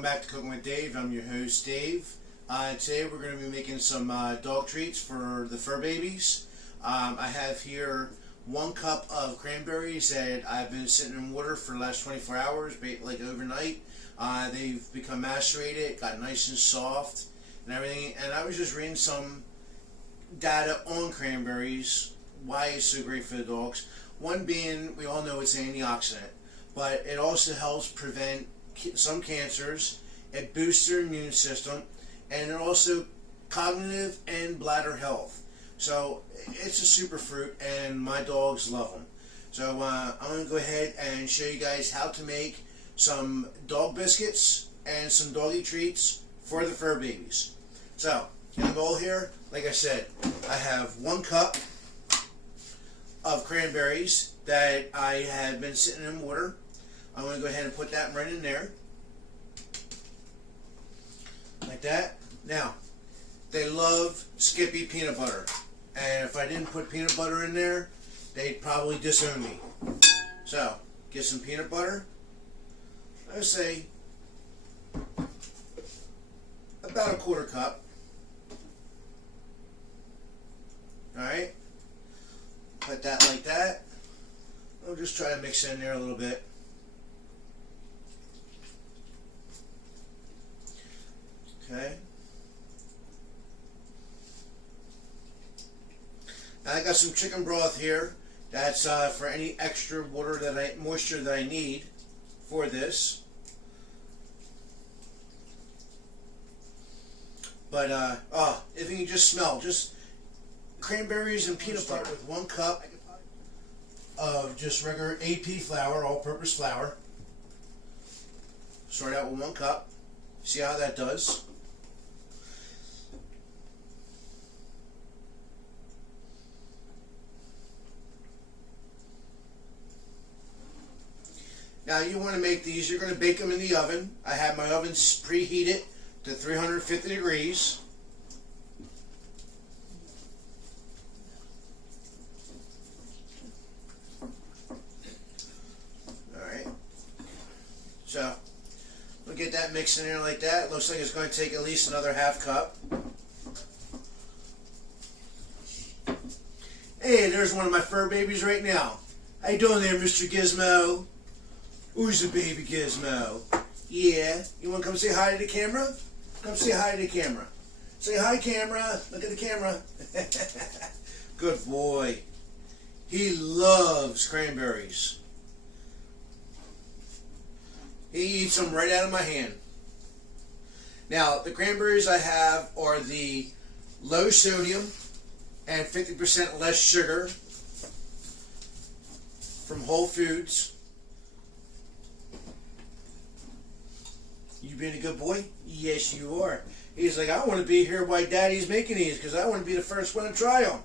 Welcome back to Cooking with Dave. I'm your host, Dave. Today we're going to be making some dog treats for the fur babies. I have here 1 cup of cranberries that I've been sitting in water for the last 24 hours, like overnight. They've become macerated, got nice and soft and everything. And I was just reading some data on cranberries, why it's so great for the dogs. One being, we all know it's an antioxidant, but it also helps prevent some cancers. It boosts their immune system, and it also cognitive and bladder health. So it's a super fruit, and my dogs love them. So I'm going to go ahead and show you guys how to make some dog biscuits and some doggy treats for the fur babies. So in the bowl here, like I said, I have 1 cup of cranberries that I had been sitting in water. I'm going to go ahead and put that right in there, like that. Now, they love Skippy peanut butter, and if I didn't put peanut butter in there, they'd probably disown me. So, get some peanut butter. I would say about 1/4 cup. Alright, put that like that. I'll just try to mix it in there a little bit. Okay. Now I got some chicken broth here. That's for any extra moisture that I need for this. But if you can just smell, just cranberries and peanut butter with 1 cup of just regular AP flour, all-purpose flour. Start out with 1 cup. See how that does. Now you want to make these, you're going to bake them in the oven. I have my oven preheated to 350 degrees. Alright. So, we'll get that mixed in there like that. It looks like it's going to take at least another 1/2 cup. Hey, there's one of my fur babies right now. How you doing there, Mr. Gizmo? Who's the baby Gizmo? Yeah, you want to come say hi to the camera? Come say hi to the camera. Say hi, camera. Look at the camera. Good boy. He loves cranberries. He eats them right out of my hand. Now, the cranberries I have are the low sodium and 50% less sugar from Whole Foods. You being a good boy? Yes, you are. He's like, I want to be here while Daddy's making these because I want to be the first one to try them.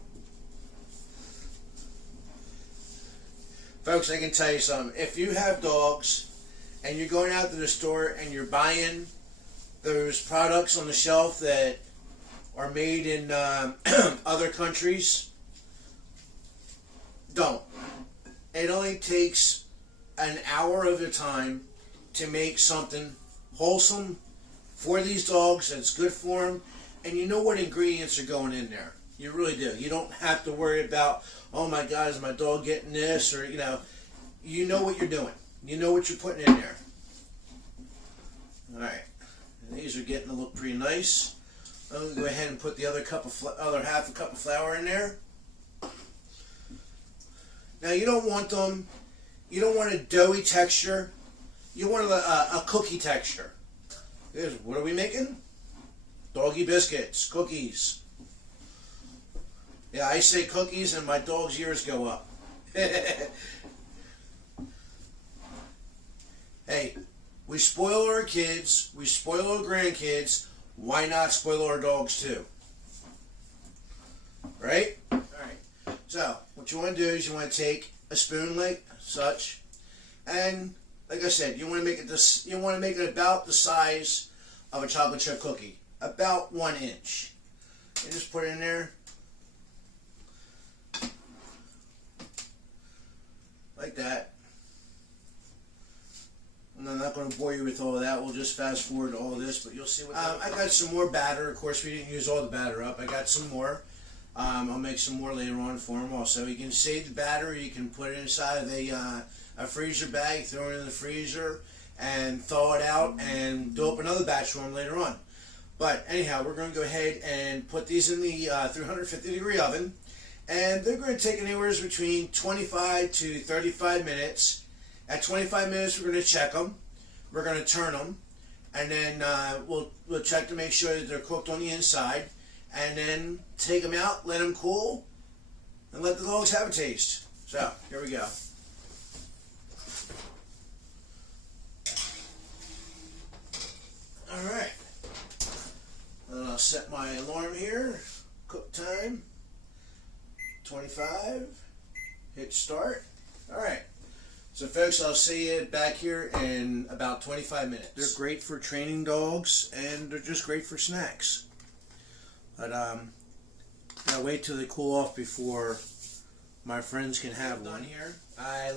Folks, I can tell you something. If you have dogs and you're going out to the store and you're buying those products on the shelf that are made in other countries, don't. It only takes an hour of your time to make something wholesome for these dogs that's good for them, and you know what ingredients are going in there. You really do. You don't have to worry about, oh my God, is my dog getting this, or you know what you're doing. You know what you're putting in there. Alright, these are getting to look pretty nice. I'm going to go ahead and put the other 1/2 cup of flour in there. Now you don't want a doughy texture. You want a cookie texture. What are we making? Doggy biscuits, cookies. Yeah, I say cookies and my dog's ears go up. Hey, we spoil our kids, we spoil our grandkids, why not spoil our dogs too? Right? Alright, so what you want to do is you want to take a spoon like such, and like I said, you want to make it about the size of a chocolate chip cookie, about 1 inch. You just put it in there, like that. I'm not going to bore you with all of that. We'll just fast forward to all this, but you'll see what I got some more batter. Of course, we didn't use all the batter up. I got some more. I'll make some more later on for him also. You can save the batter. You can put it inside of a freezer bag, throw it in the freezer, and thaw it out and do up another batch for him later on. But anyhow, we're going to go ahead and put these in the 350-degree oven. And they're going to take anywhere between 25 to 35 minutes. At 25 minutes, we're going to check them. We're going to turn them. And then we'll check to make sure that they're cooked on the inside. And then take them out, let them cool, and let the dogs have a taste. So, here we go. Alright. And I'll set my alarm here. Cook time. 25. Hit start. Alright. So folks, I'll see you back here in about 25 minutes. They're great for training dogs, and they're just great for snacks. But gotta wait till they cool off before my friends can have one here.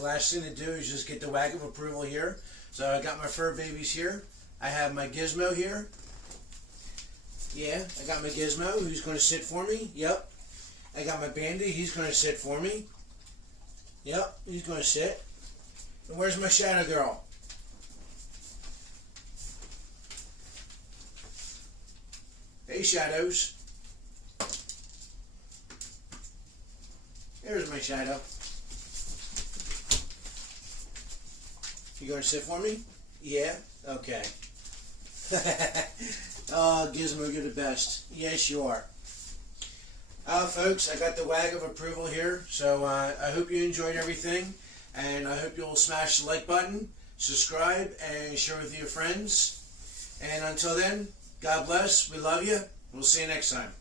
Last thing to do is just get the wag of approval here. So I got my fur babies here. I have my Gizmo here. Yeah, I got my Gizmo who's going to sit for me. Yep. I got my Bandy. He's going to sit for me. Yep, he's going to sit. And where's my Shadow Girl? Hey, Shadows. There's my Shadow. You going to sit for me? Yeah? Okay. Oh, Gizmo, you're the best. Yes, you are. Folks, I got the wag of approval here, so I hope you enjoyed everything, and I hope you'll smash the like button, subscribe, and share with your friends. And until then, God bless, we love you, we'll see you next time.